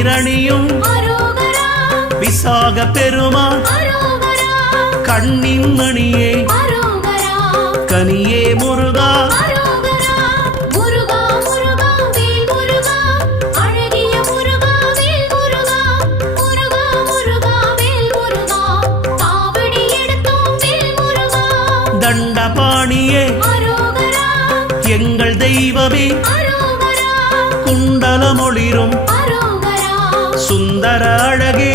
நீரணியும் விசாக பெருமான் கண்ணின் மணியே கனியே முருகா தண்டபாணியே எங்கள் தெய்வமே குண்டலமொளிரும் சுந்தர அழகே